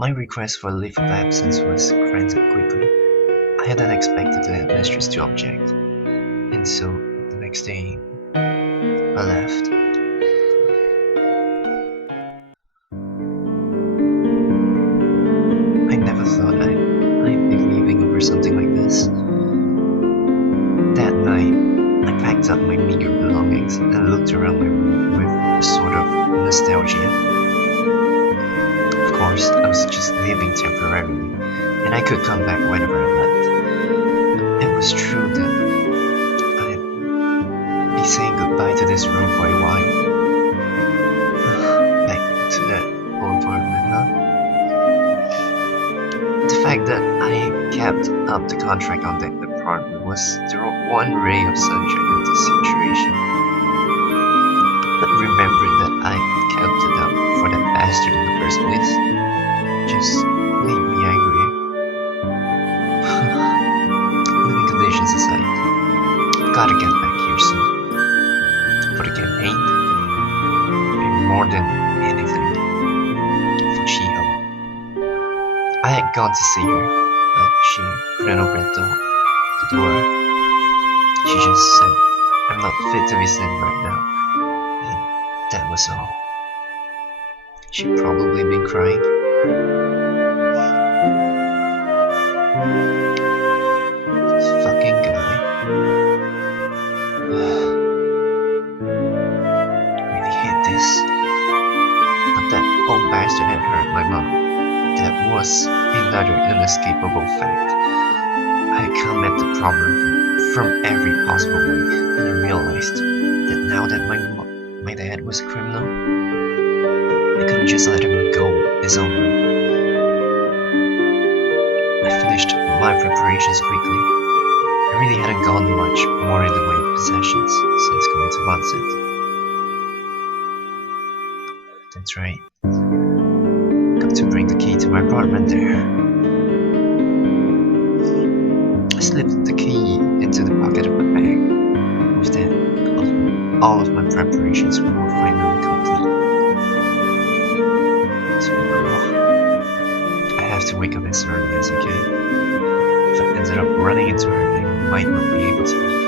My request for a leave of absence was granted quickly. I hadn't expected the headmistress to object, and so the next day I left. I never thought I'd be leaving over something like this. That night, I packed up my meager belongings and looked around my room with a sort of nostalgia. Of course, I was just leaving temporarily, and I could come back whenever I left. But it was true that I'd be saying goodbye to this room for a while. Back to that old apartment, huh? The fact that I kept up the contract on that apartment was the one ray of sunshine in this situation. But remembering that I kept it up for that bastard in the first place just made me angrier. Living conditions aside, I've gotta get back here soon. For the campaign, and more than anything, for Chiho. I had gone to see her, but she couldn't open the door. She just said, "I'm not fit to be seen right now," and that was all. She'd probably been crying. This fucking guy. Really hate this. But that old bastard had hurt my mom. That was another inescapable fact. I had come at the problem from every possible way, and I realized that now that my dad was a criminal, I couldn't just let him go his own way. I finished my preparations quickly. I really hadn't gotten much more in the way of possessions since going to Vincennes. That's right. Got to bring the key to my apartment there. I slipped the key into the pocket of my bag. With that, all of my preparations were finally complete. Tomorrow, I have to wake up as early as I can. If I ended up running into her, I might not be able to leave.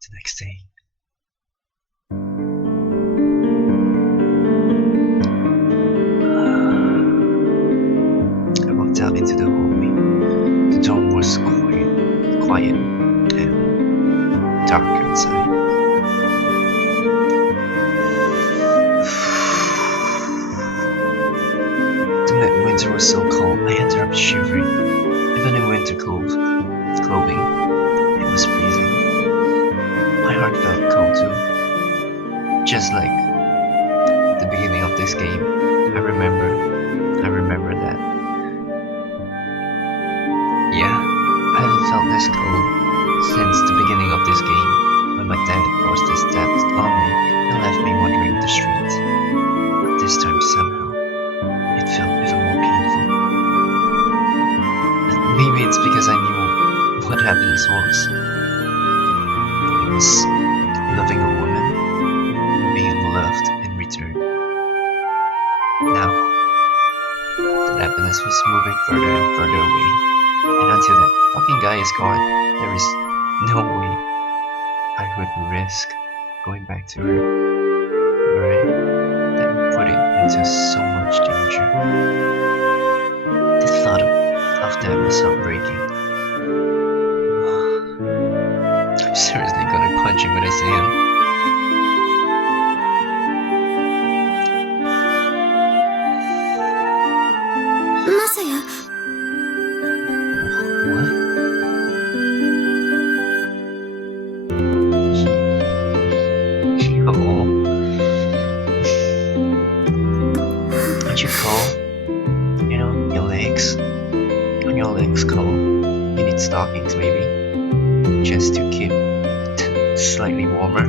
The next day. I walked out into the hallway. The dorm was quiet and dark outside. The midwinter was so cold, I ended up shivering. Even in winter clothing, it was freezing. My heart felt cold too. Just like the beginning of this game. I remember that. Yeah, I haven't felt this cold since the beginning of this game, when my dad forced his steps on me and left me wandering the streets. But this time somehow, it felt even more painful. And maybe it's because I knew what happiness was. It was loving a woman, being loved in return. Now, that happiness was moving further and further away, and until that fucking guy is gone, there is no way I would risk going back to her. Right? That would put it into so much danger. The thought of that was heartbreaking. I'm seriously gonna punch him when I see him. Masaya, What? Chiho? Aren't you cold? You know, your legs? On your legs cold? You need stockings maybe? Just to keep slightly warmer?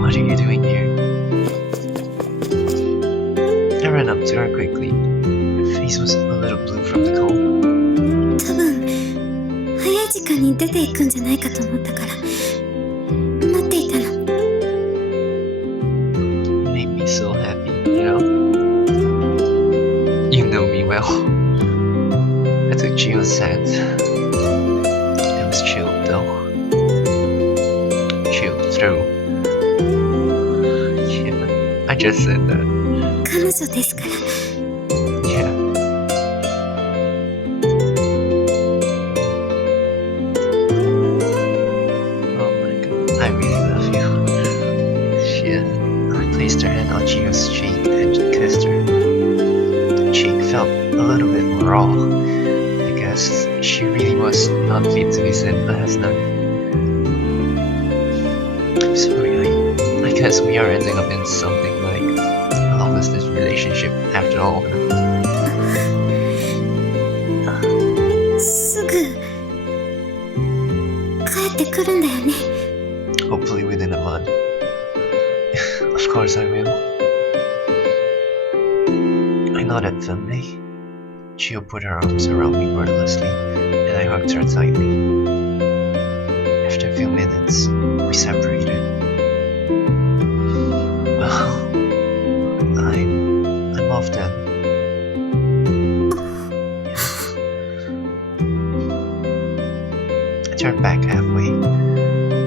What are you doing here? I ran up to her quickly. Her face was a little blue from the cold. 多分早い時かに出ていくんじゃないかと思ったから待っていたの。 Made me so happy, You know me well. I took Chiho's hand. It was chilled though. Chilled through. Yeah, I just said that. 彼女ですから。 Yeah. Oh my god, I really love you. She placed her hand on Chiho's cheek and kissed her. The cheek felt a little bit raw. I guess she really was not fit to be seen last night. I'm sorry, I guess we are ending up in something like a ruthless relationship after all. すぐ帰ってくるんだよね。 Hopefully within a month. Of course I will. I nodded firmly. Chiho put her arms around me wordlessly, and I hugged her tightly. After a few minutes, we separated. Well, I'm off then. I turned back halfway.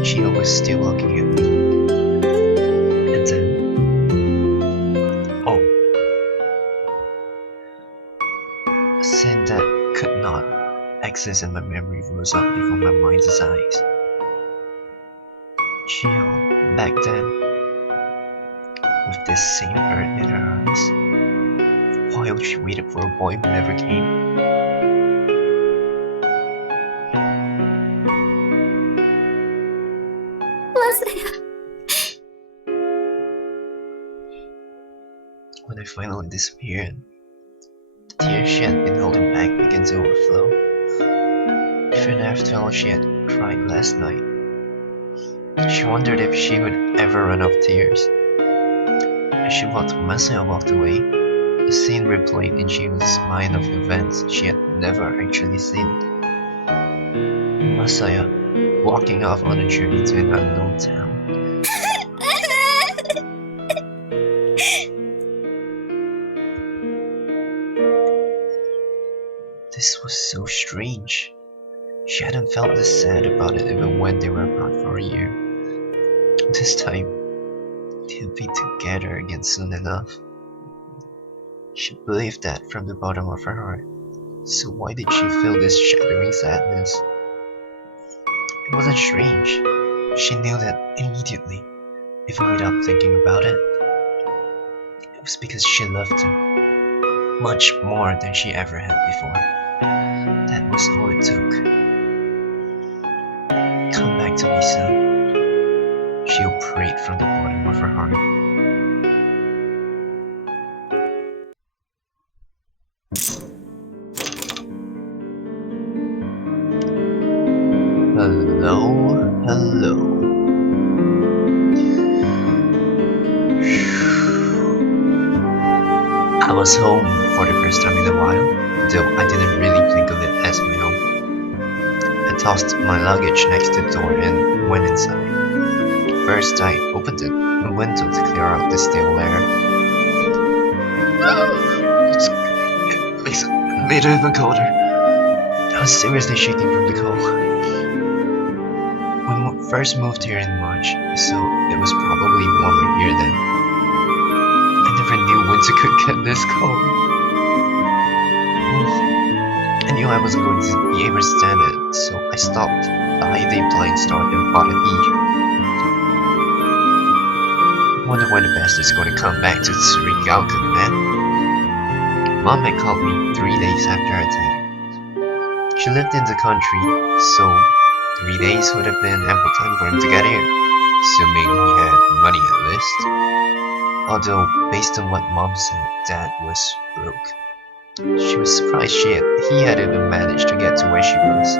Chiho was still looking at me. And then... oh. A scene that could not exist in my memory rose up before my mind's eyes. Chiho, back then, with this same hurt in her eyes, while she waited for a boy who never came. Masaya. When I finally disappeared, the tears she had been holding back began to overflow. Even after all she had cried last night, she wondered if she would ever run out of tears. As she watched Masaya walked away, the scene replayed in Chiho's mind of events she had never actually seen. Masaya walking off on a journey to an unknown town. This was so strange. She hadn't felt this sad about it even when they were apart for a year. This time, they'd be together again soon enough. She believed that from the bottom of her heart. So why did she feel this shattering sadness? It wasn't strange. She knew that immediately, even without thinking about it. It was because she loved him much more than she ever had before. That was all it took. Come back to me soon. She prayed from the bottom of her heart. Hello. I was home for the first time in a while, though I didn't really think of it as my home. I tossed my luggage next to the door and went inside. First, I opened the window to clear out the stale air. It's made it even colder. I was seriously shaking from the cold. We first moved here in March, so it was probably warmer here then. I never knew winter could get this cold. I knew I wasn't going to be able to stand it, so I stopped by the appliance store and bought a heater. I wonder when the best is going to come back to Srigalka, man. Mom had called me 3 days after her attack. She lived in the country, so 3 days would have been ample time for him to get here, assuming he had money at least. Although, based on what Mom said, Dad was broke. She was surprised he had even managed to get to where she was.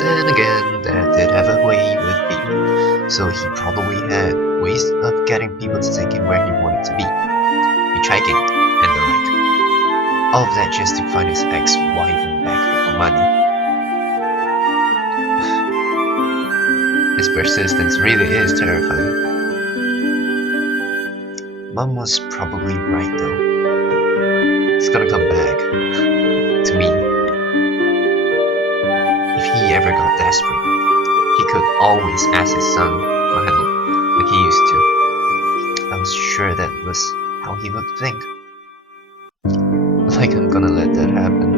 Then again, Dad did have a way with people, so he probably had ways of getting people to take him where he wanted to be. Hitchhiking, and the like. All of that just to find his ex-wife and beg her for money. His persistence really is terrifying. Mom was probably right though. He's gonna come back to me. If he ever got desperate, he could always ask his son for help like he used to. I was sure that was how he would think. Like I'm gonna let that happen.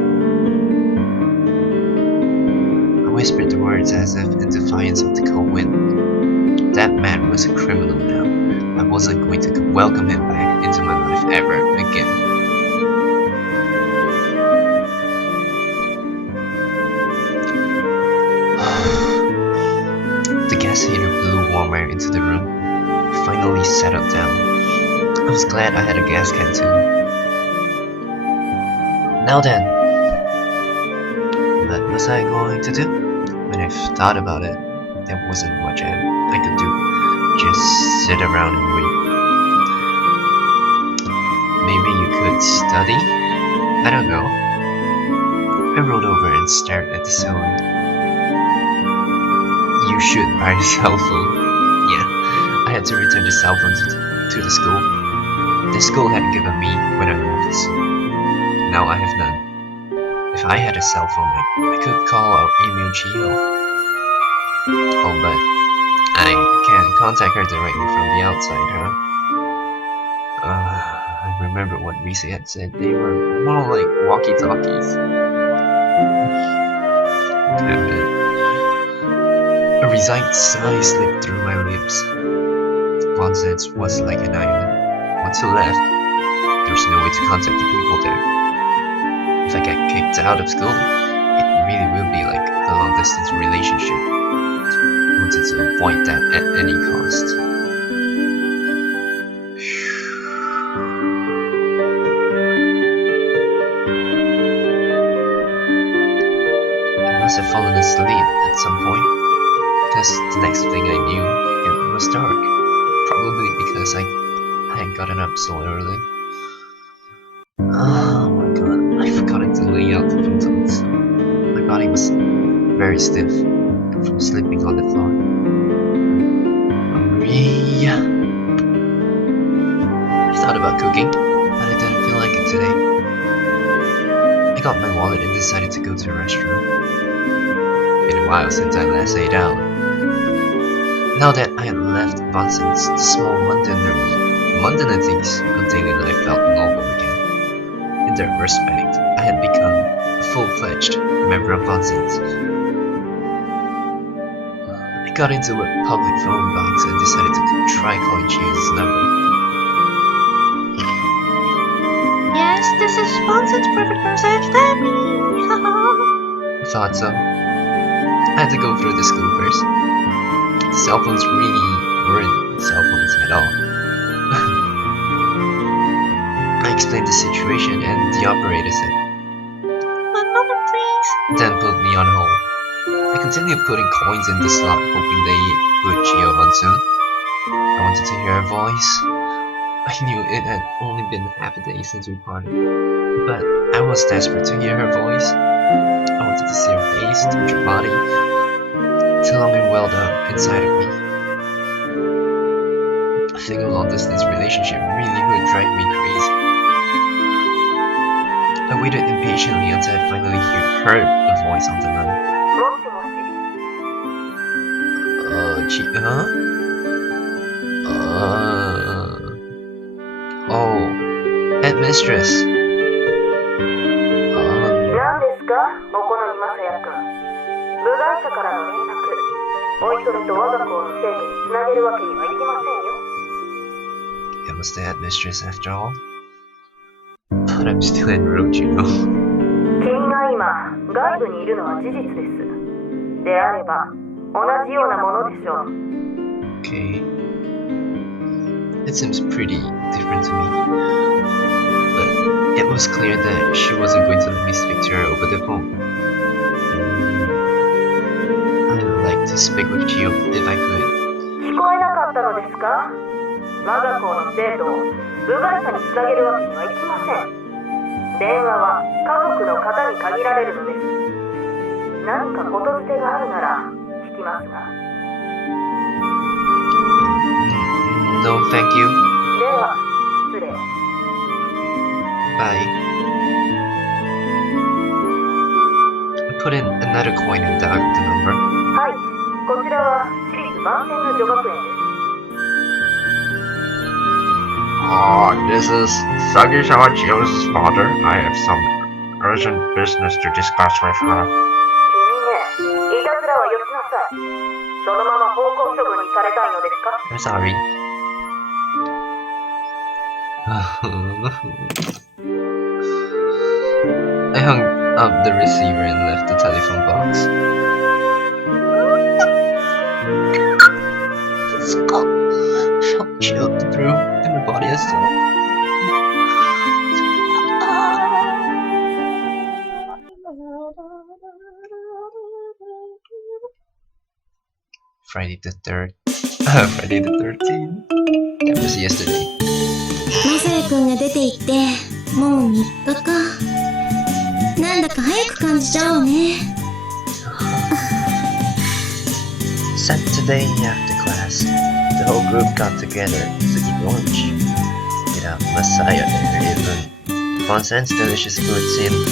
I whispered the words as if in defiance of the cold wind. That man was a criminal now. I wasn't going to welcome him back into my life ever again. The gas heater blew warmer into the room. I finally settled down. I was glad I had a gas can too. Now then, what was I going to do? When I thought about it, there wasn't much I could do. Just sit around and wait. Maybe you could study? I don't know. I rolled over and stared at the ceiling. You should buy a cell phone. Yeah, I had to return the cell phone to the school. The school had given me when I left, so now I have none. If I had a cell phone, I could call or email Chiho. Oh, but I can't contact her directly from the outside, huh? I remember what Reese had said. They were more like walkie-talkies. Damn it. A resigned sigh slipped through my lips. Vincennes was like an island. Once you left, there was no way to contact the people there. If I get kicked out of school, it really will be like a long-distance relationship. I wanted to avoid that at any cost. I must have fallen asleep at some point, because the next thing I knew, it was dark. Probably because I had gotten up so early. Oh my god, I forgot to lay out the futons. My body was very stiff from sleeping on the floor. Maria. I thought about cooking, but I didn't feel like it today. I got my wallet and decided to go to a restaurant. Been a while since I last ate out. Now that I had left Vincennes, the small mundanities of daily life felt normal again. In that respect, I had become a full-fledged member of Vincennes. I got into a public phone box and decided to try calling Chiho's number. Yes, this is Vincennes Perfect Message Family. I thought so. I had to go through the school first. The cell phones really weren't cell phones at all. I explained the situation and the operator said, "One moment, please." then put me on hold. I continued putting coins in the slot, hoping they would Chiho on soon. I wanted to hear her voice. I knew it had only been half a day since we parted, but I was desperate to hear her voice. I wanted to see her face, touch her body. The longing welled up inside of me. I think a long-distance relationship really would drive me crazy. I waited impatiently until I finally heard a voice on the line. Huh? Oh, headmistress. 何ですか、お好みマサヤ君。部外者からの連絡。おいそれと我が子を生徒につなげるわけにはいきませんよ。It was the headmistress after all. But I'm still en route, you know. 君が今、外部にいるのは事実です。であれば、同じようなものでしょう。Okay. It seems pretty different to me. But it was clear that she wasn't going to let me speak to her over the phone. I'd like to speak with Chiho if I could. 聞こえなかったのですか？我が校の生徒を部外者につなげるわけにはいきません。電話は家族の方に限られるのです。何かことづてがあるなら聞きますが。No, thank you. では失礼。 Bye. Put in another coin and dial the number. はい、こちらは私立万全の女学園です。This is Sagisawa Chiho's father. I have some urgent business to discuss with her. 君ね、いたずらはよしなさい。そのまま方向処分にされたいのですか？ I'm sorry. I hung up the receiver and left the telephone box. The skull chilled through and the body as well. Friday the 13th. That was yesterday. マサヤくんが出て行ってもう3日か。なんだか早く感じちゃうわね。Saturday after class, the whole group got together to eat lunch. Without Masaya there, even Vincennes' delicious food seemed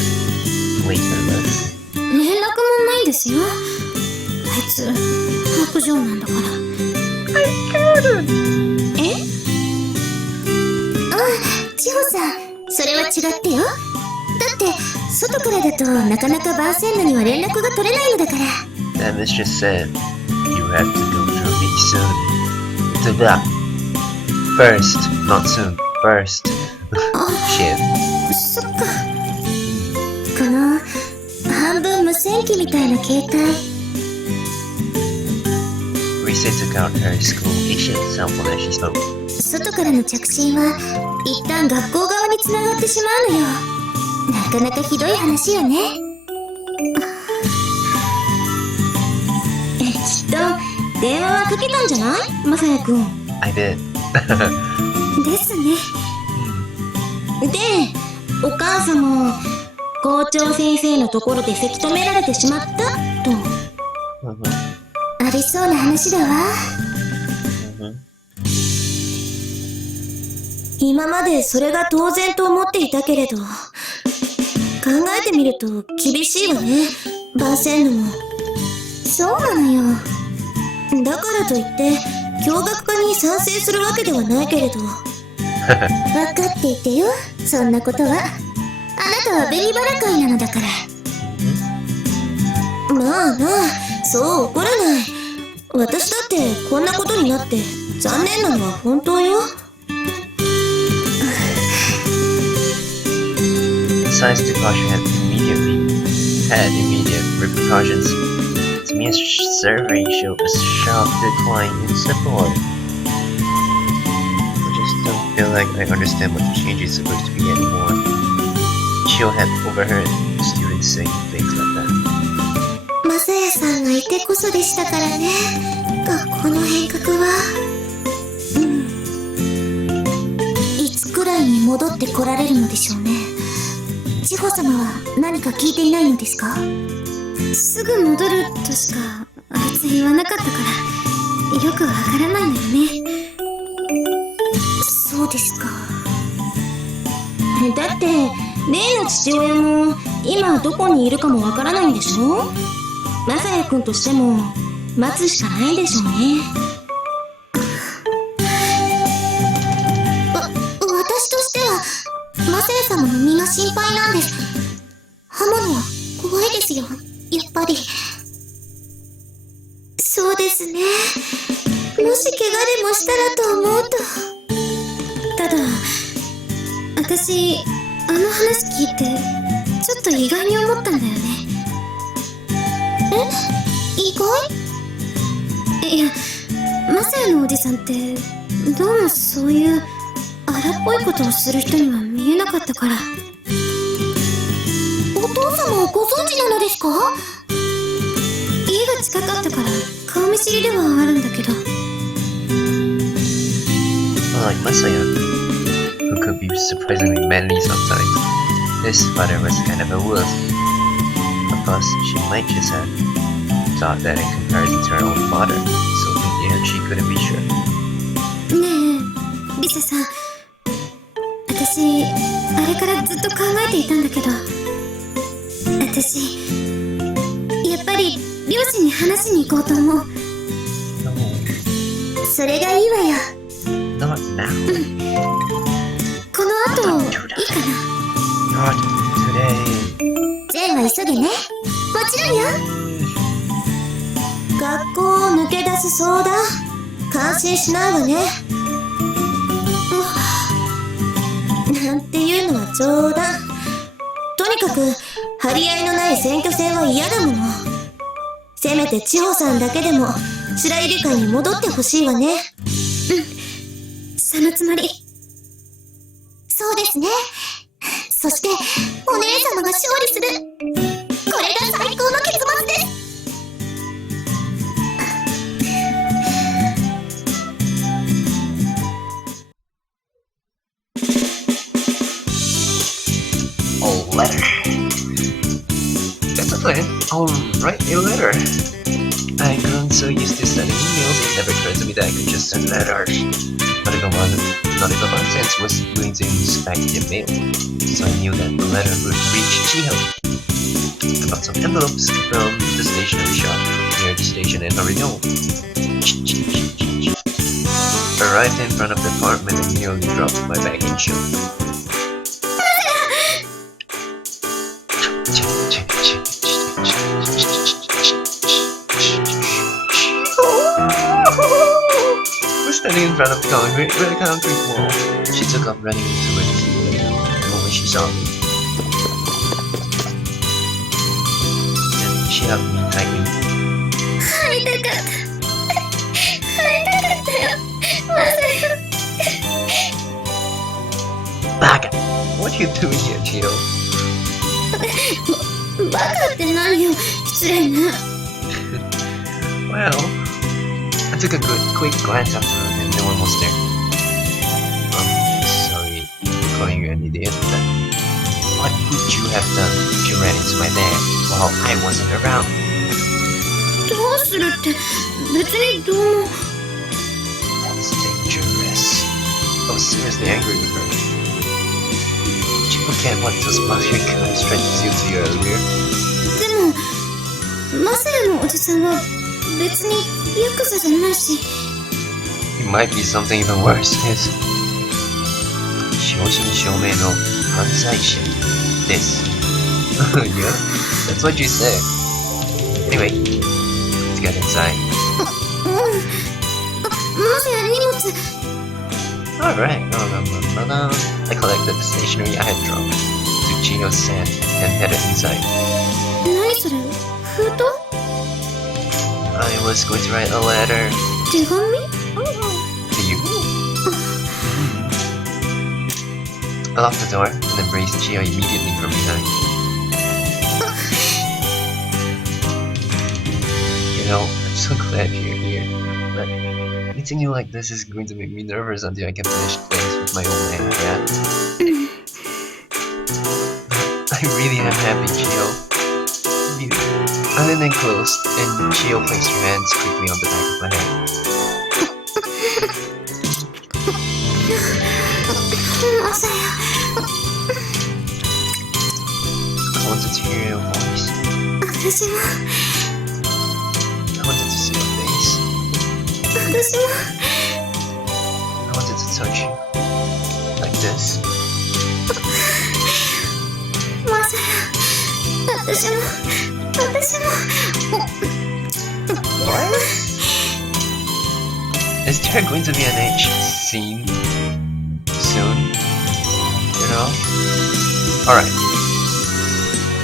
flavorless. 連絡もないですよ。あいつ白状なんだから。え？千穂さん、それは違ってよ。だって外からだとなかなか番宣のには連絡が取れないのだから。 That mistress said, you have to go through me soon. To that. First, not soon. First. Shit. そっか。この半分無線機みたいな携帯。Risa took out her school Asian cell phone as she spoke. 外からの着信は一旦学校側につながってしまうのよ。なかなかひどい話よね。きっと電話はかけたんじゃない？マサヤくん。I did. ですね。で、お母さんも校長先生のところでせき止められてしまったと。ありそうな話だわ。今までそれが当然と思っていたけれど、考えてみると厳しいわね、番宣のも。そうなのよ。だからといって共学化に賛成するわけではないけれど。分かっていてよ、そんなことは。あなたは紅バラ会なのだから。まあまあ、そう怒らない。私だってこんなことになって残念なのは本当よ。Besides, departure had immediate repercussions. To me, a survey showed a sharp decline in support. I just don't feel like I understand what the change is supposed to be anymore. Chiho had overheard students saying things like that. マサヤさんがいてこそでしたからね、学校の変革は。いつくらいに戻ってこられるのでしょうね。千穂様は何か聞いていないのですか？すぐ戻るとしかあいつ言わなかったからよくわからないのよね。そうですか。だって例の父親も今どこにいるかもわからないんでしょ？マサヤくんとしても待つしかないでしょうね。私としてはマサヤ様の身が心配なんです。刃物は怖いですよ、やっぱり。そうですね。もし怪我でもしたらと思うと。ただ、私、あの話聞いて、ちょっと意外に思ったんだよね。意外？いや、マサヤのおじさんって、どうもそういう荒っぽいことをする人には見えなかったから。お父様をご存知なのですか？家が近かったから顔見知りではあるんだけど。Unlike Masaya, who could be surprisingly manly sometimes, this father was kind of a wolf. Of course, she might just have thought that in comparison to her own father, so she couldn't be sure. ねえ、リサさん。私、あれからずっと考えていたんだけど、私、やっぱり両親に話しに行こうと思う。それがいいわよ。Not now. この後、いいかな。 Not today. ジェンは急げね。もちろんよ。学校を抜け出す相談、感心しないわね。なんていうのは冗談。とにかく張り合いのない選挙戦は嫌だもの。せめて千穂さんだけでも白百合館に戻ってほしいわね。そのつもり。そうですね。そしてお姉様が勝利する。これが最高の結末です。A letter. That's a plan. I'll write a letter. I've grown so used to sending emails, it never occurred to me that I could just send letters. Not even Vincennes was willing to inspect the mail, so I knew that the letter would reach Chiho. I bought some envelopes from the stationery shop near the station in Orion. Arrived in front of the apartment and nearly dropped my baggage. Was standing in front of the concrete wall. She took off running towards me the moment she saw me. Then she hugged me tightly. 会いたかった。会いたかったよ。まさや。Baga! What are you doing here, Chiho? バカって何よ。失礼ね。Well, I took a quick glance after her and no one was there. Sorry for calling you an idiot, but what would you have done if you ran into my dad while I wasn't around? どうするって別にどうも。 That's dangerous. I was seriously angry with her. Did you forget what those mafia guys tried to do to you earlier? でもマサヤのおじさんは別にヤクザじゃないし。 It might be something even worse. Yes. 正真正銘の犯罪者です。Yeah, that's what you said. Anyway, let's get inside. マサヤ荷物。 Alright, I collected the stationery I had dropped to Chiho's stand and headed inside. 何それ？封筒？ I was going to write a letter 手紙？ to you. I locked the door and embraced Chiho immediately from behind. You know, I'm so glad you're here, but meeting you like this is going to make me nervous until I can finish things with my old man, yeah? I really am happy, Chiho. I leaned in close, and Chiho placed her hands quickly on the back of my head. マサヤ。 I wanted to hear your voice. 私も。 I wanted to see your face. 私も。 I wanted to touch you. Like this. マサヤ。私も。私も。 Is there going to be an H scene soon? You know? Alright.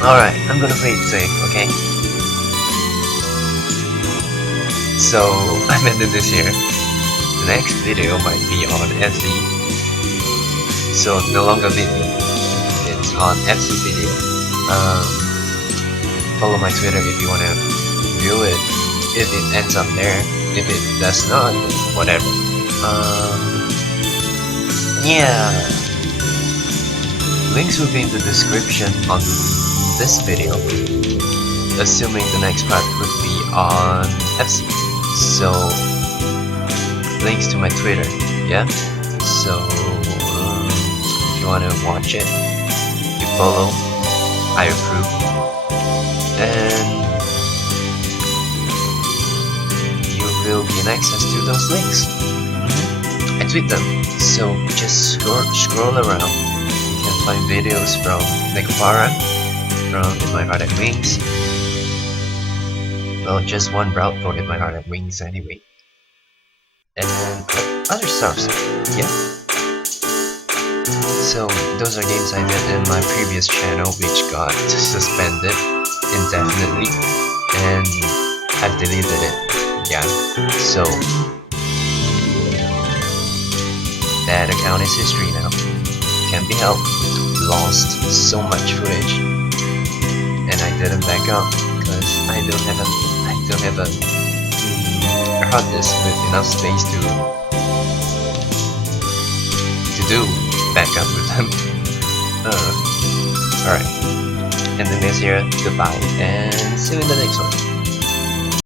Alright, I'm gonna play it safe, okay? So, I'm ending this here. The next video might be on FC. So, no longer video. It's on FC video. Follow my Twitter if you wanna view it. If it ends up there. If it does not, then whatever. Yeah. Links will be in the description on this video. Assuming the next part would be on FC. So, links to my Twitter Yeah, so if you want to watch it, you follow, I approve, and you will gain access to those links. I tweet them, so just scroll around. You can find videos from Nekopara, from In My Heart and Wings. Well, just one route for In My Heart and Wings anyway. And other stuff, yeah. So those are games I did in my previous channel, which got suspended indefinitely, and I've deleted it. Yeah, so that account is history now. Can't be helped. Lost so much footage, and I didn't back up because I don't have a hard disk with enough space to do backup with them. Alright. Ending this here. Goodbye, and see you in the next one.